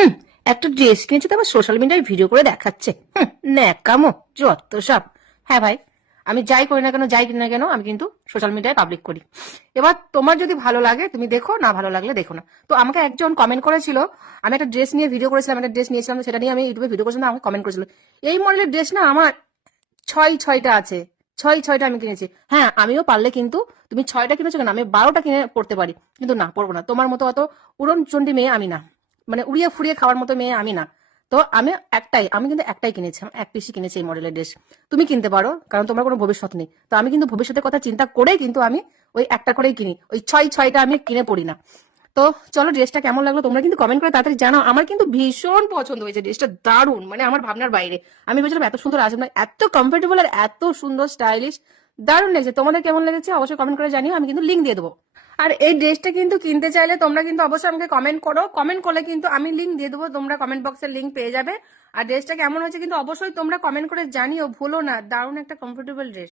হুম। একটা ড্রেস কিনেছে তো আবার সোশ্যাল মিডিয়ায় ভিডিও করে দেখাচ্ছে। ন্যাকামো, যত সব। হ্যাঁ ভাই, আমি যাই করি না কেন, যাই কিনি না কেন, আমি কিন্তু সোশ্যাল মিডিয়ায় পাবলিক করি। এবার তোমার যদি ভালো লাগে, তুমি দেখো, না ভালো লাগলে দেখো না। তো আমাকে একজন কমেন্ট করেছিল, আমি একটা ড্রেস নিয়ে ভিডিও করেছিলাম, একটা ড্রেস নিয়েছিলাম সেটা নিয়ে আমি ইউটিউবে ভিডিও করেছিলাম, আমাকে কমেন্ট করেছিল। এই মডেলের ড্রেস না আমার ছয় ছয়টা আছে, ছয় ছয়টা আমি কিনেছি। হ্যাঁ আমিও পারলে কিন্তু তুমি ছয়টা কিনেছো কেন? আমি বারোটা কিনে পড়তে পারি, কিন্তু না পড়ব না। তোমার মতো অত উড়নচণ্ডী মেয়ে আমি না। মানে উড়িয়ে ফুড়িয়ে খাওয়ার মতো মেয়ে আমি না। তো আমি একটাই, আমি কিন্তু একটাই কিনেছি এক পিসি কিনেছি এই মডেলের ড্রেস তুমি কিনতে পারো, কারণ তোমার কোনো ভবিষ্যৎ নেই। তো আমি কিন্তু ভবিষ্যতের কথা চিন্তা করেই কিন্তু আমি ওই একটা করেই কিনি, ওই ছয়, ছয়টা আমি কিনে পড়ি না। তো চলো ড্রেসটা কেমন লাগল তোমরা কিন্তু কমেন্ট করে তাড়াতাড়ি জানাও। আমার কিন্তু ভীষণ পছন্দ হয়েছে ড্রেসটা দারুণ মানে আমার ভাবনার বাইরে। আমি ভেবেছিলাম এত সুন্দর আসবে না, এত কমফোর্টেবল আর এত সুন্দর স্টাইলিশ দারুণ লেগেছে। তোমাদের কেমন লেগেছে অবশ্যই কমেন্ট করে জানিও, আমি কিন্তু লিঙ্ক দিয়ে দেবো। আর এই ড্রেসটা কিন্তু কিনতে চাইলে তোমরা কিন্তু অবশ্যই আমাকে কমেন্ট করো। কমেন্ট করলে কিন্তু আমি লিঙ্ক দিয়ে দেবো, তোমরা কমেন্ট বক্সের লিঙ্ক পেয়ে যাবে। আর ড্রেসটা কেমন হয়েছে কিন্তু অবশ্যই তোমরা কমেন্ট করে জানিও, ভুলো না। দারুণ একটা কমফোর্টেবল ড্রেস